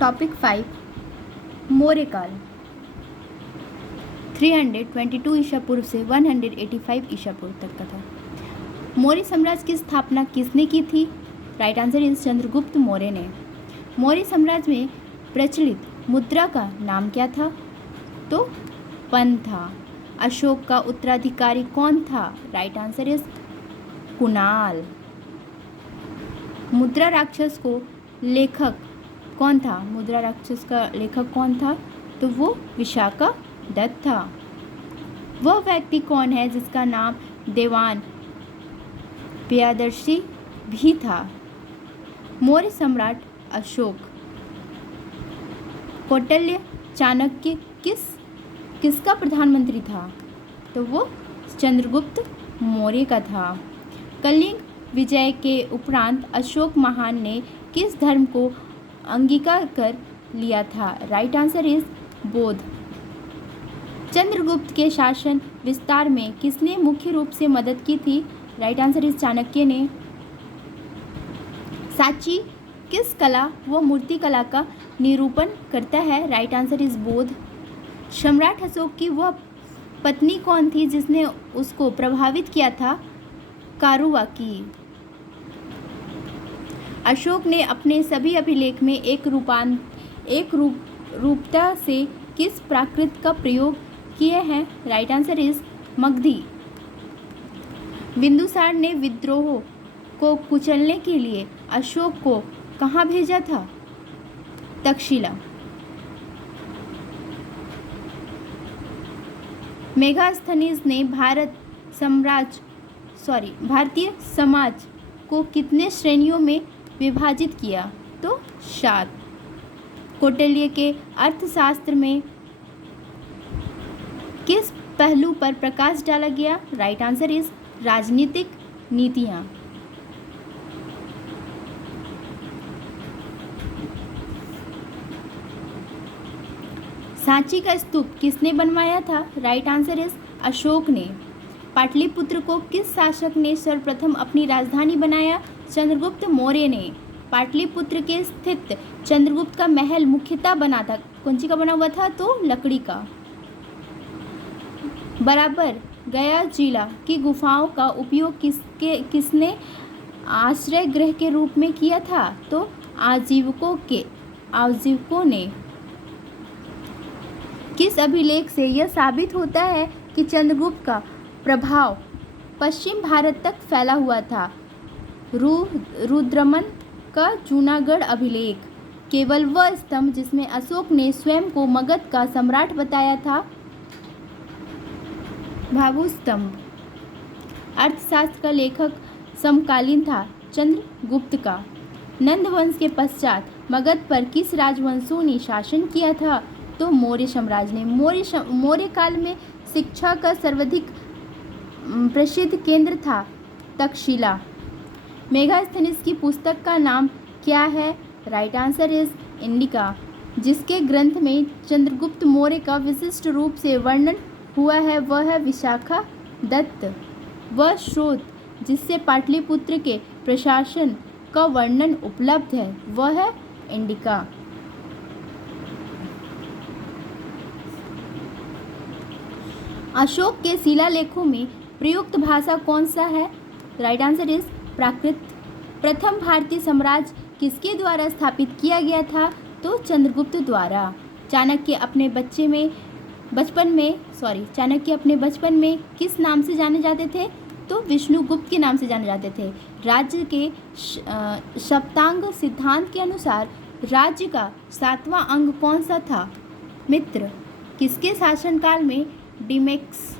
Topic 5 Maurya काल 322 ईसा पूर्व से 185 ईसा पूर्व तक का था। मौर्य साम्राज्य की स्थापना किसने की थी? Right answer is Chandragupta Maurya ने। मौर्य साम्राज्य में प्रचलित मुद्रा का नाम क्या था? तो पन था। अशोक का उत्तराधिकारी कौन था? Right answer is Kunal. मुद्रा राक्षस को लेखक कौन था? मुद्रा राक्षस का लेखक कौन था? तो वो विशाखा दत्त था। वह व्यक्ति कौन है जिसका नाम देवान प्रियदर्शी भी था? मौर्य सम्राट अशोक। कौटिल्य चाणक्य किसका प्रधानमंत्री था? तो वो चंद्रगुप्त मौर्य का था। कलिंग विजय के उपरांत अशोक महान ने किस धर्म को अंगीकार कर लिया था? राइट आंसर इज बौद्ध। चंद्रगुप्त के शासन विस्तार में किसने मुख्य रूप से मदद की थी? राइट आंसर इज चाणक्य ने। सांची किस कला व मूर्ति कला का निरूपण करता है? राइट आंसर इज बौद्ध। सम्राट अशोक की वह पत्नी कौन थी जिसने उसको प्रभावित किया था? कारुवाकी। अशोक ने अपने सभी अभिलेख में एक रूपता से किस प्राकृत का प्रयोग किए हैं? Right answer is Magadhi. Bindusara ने विद्रोह को कुचलने के लिए अशोक को कहाँ भेजा था? तक्षशिला। मेगास्थनीज ने भारतीय समाज को कितने श्रेणियों में विभाजित किया? तो 7। कौटिल्य के अर्थशास्त्र में किस पहलू पर प्रकाश डाला गया? राइट आंसर इज राजनीतिक नीतियां। सांची का स्तूप किसने बनवाया था? राइट आंसर इज अशोक ने। पाटलिपुत्र को किस शासक ने सर्वप्रथम अपनी राजधानी बनाया? चंद्रगुप्त मौर्य ने। पाटलिपुत्र के स्थित चंद्रगुप्त का महल मुख्यतः बना था, कौन सी का बना हुआ था? तो लकड़ी का। बराबर गया जिला की गुफाओं का उपयोग किसने आश्रय गृह के रूप में किया था? तो आजीविकों ने। किस अभिलेख से यह साबित होता है कि चंद्रगुप्त का प्रभाव पश्चिम भारत तक फैला हुआ था? रुद्रमन का जूनागढ़ अभिलेख। केवल वह स्तंभ जिसमें अशोक ने स्वयं को मगध का सम्राट बताया था? भाभु स्तंभ। अर्थशास्त्र का लेखक समकालीन था चंद्रगुप्त का। नंद वंश के पश्चात मगध पर किस राजवंशों ने शासन किया था? तो मौर्य साम्राज्य ने। मौर्य काल में शिक्षा का सर्वाधिक प्रसिद्ध केंद्र था तक्षशिला। मेगास्थनीज की पुस्तक का नाम क्या है? Right answer is indica. जिसके ग्रंथ में चंद्रगुप्त मौर्य का विशिष्ट रूप से वर्णन हुआ है वह है विशाखा दत्त। वह स्रोत जिससे पाटलिपुत्र के प्रशासन का वर्णन उपलब्ध है वह है इंडिका। अशोक के शिलालेखों में प्रयुक्त भाषा कौन सा है? राइट आंसर इज प्राकृत। प्रथम भारतीय साम्राज्य किसके द्वारा स्थापित किया गया था? तो चंद्रगुप्त द्वारा। चाणक्य अपने बचपन में किस नाम से जाने जाते थे? तो विष्णुगुप्त के नाम से जाने जाते थे। राज्य के सप्तांग सिद्धांत के अनुसार राज्य का 7वां अंग कौन सा था? मित्र। किसके शासनकाल में डिमेक्स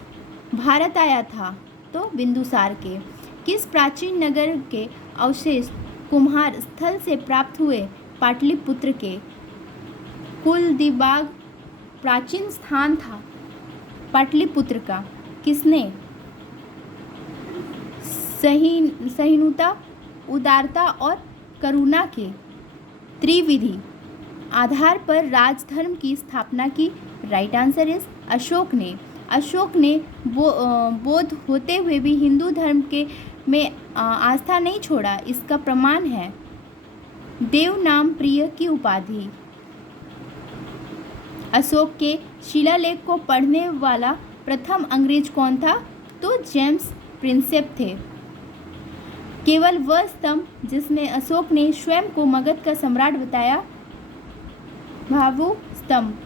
भारत आया था? तो बिंदुसार के। किस प्राचीन नगर के अवशेष कुम्हार स्थल से प्राप्त हुए? पाटलिपुत्र के। कुलदीबाग प्राचीन स्थान था पाटलिपुत्र का। किसने सहिष्णुता, उदारता और करुणा के त्रिविधि आधार पर राजधर्म की स्थापना की? राइट आंसर इज अशोक ने। अशोक ने बौद्ध होते हुए भी हिंदू धर्म में आस्था नहीं छोड़ा, इसका प्रमाण है देव नाम प्रिय की उपाधि। अशोक के शिलालेख को पढ़ने वाला प्रथम अंग्रेज कौन था? तो जेम्स प्रिंसेप थे। केवल वह स्तंभ जिसमें अशोक ने स्वयं को मगध का सम्राट बताया, भावु स्तंभ।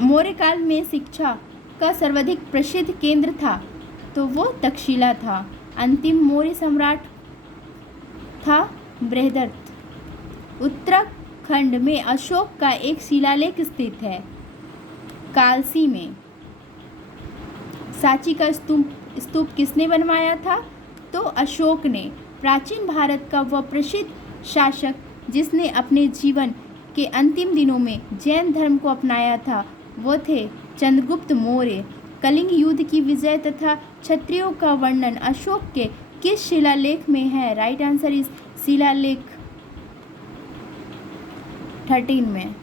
मौर्य काल में शिक्षा का सर्वाधिक प्रसिद्ध केंद्र था तो वो तक्षशिला था। अंतिम मौर्य सम्राट था बृहदरथ। उत्तराखंड में अशोक का एक शिलालेख स्थित है, कालसी में। सांची का स्तूप किसने बनवाया था? तो अशोक ने। प्राचीन भारत का वह प्रसिद्ध शासक जिसने अपने जीवन के अंतिम दिनों में जैन धर्म को अपनाया था वो थे चंद्रगुप्त मौर्य। कलिंग युद्ध की विजय तथा क्षत्रियों का वर्णन अशोक के किस शिलालेख में है? राइट आंसर इस शिलालेख 13 में,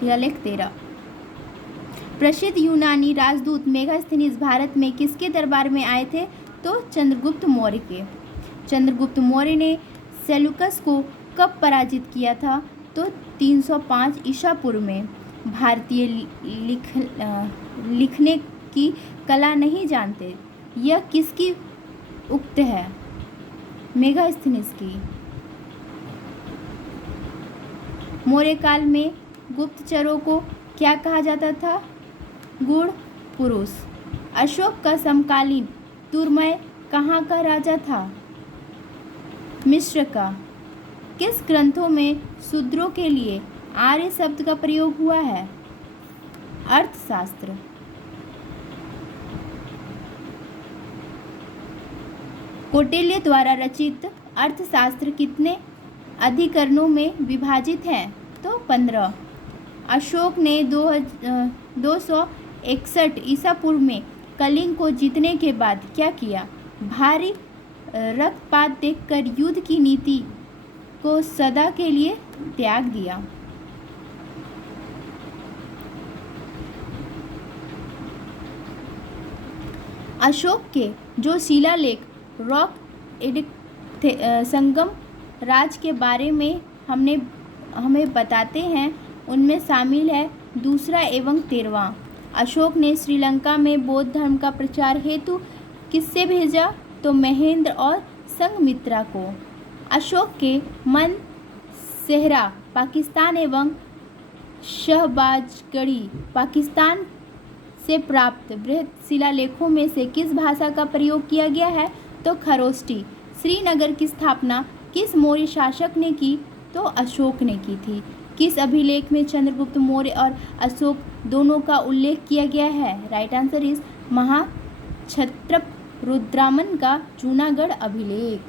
शिलालेख 13। प्रसिद्ध यूनानी राजदूत मेगास्थनीज भारत में किसके दरबार में आए थे? तो चंद्रगुप्त मौर्य के। चंद्रगुप्त मौर्य ने सेल्यूकस को कब पराजित किया था? तो 305 ईसा पूर्व में। भारतीय लिखने की कला नहीं जानते, यह किसकी उक्त है? मेगास्थनीज की। मौर्य काल में गुप्तचरों को क्या कहा जाता था? गुण पुरुष। अशोक का समकालीन तुरमय कहाँ का राजा था? मिस्र का। किस ग्रंथों में शूद्रों के लिए आर्य शब्द का प्रयोग हुआ है? अर्थशास्त्र। कौटिल्य द्वारा रचित अर्थशास्त्र कितने अधिकरणों में विभाजित है? तो 15। अशोक ने 261 ईसा पूर्व में कलिंग को जीतने के बाद क्या किया? भारी रक्तपात देखकर युद्ध की नीति को सदा के लिए त्याग दिया। अशोक के जो शिलालेख रॉक एडिक्ट संगम राज के बारे में हमें बताते हैं उनमें शामिल है दूसरा एवं 13वां। अशोक ने श्रीलंका में बौद्ध धर्म का प्रचार हेतु किससे भेजा? तो महेंद्र और संघमित्रा को। अशोक के मन सेहरा पाकिस्तान एवं शहबाजगढ़ी पाकिस्तान से प्राप्त बृहद शिलालेखों में से किस भाषा का प्रयोग किया गया है? तो खरोष्टी। श्रीनगर की स्थापना किस मौर्य शासक ने की? तो अशोक ने की थी। किस अभिलेख में चंद्रगुप्त मौर्य और अशोक दोनों का उल्लेख किया गया है? राइट आंसर इज महाक्षत्रप रुद्रामन का जूनागढ़ अभिलेख।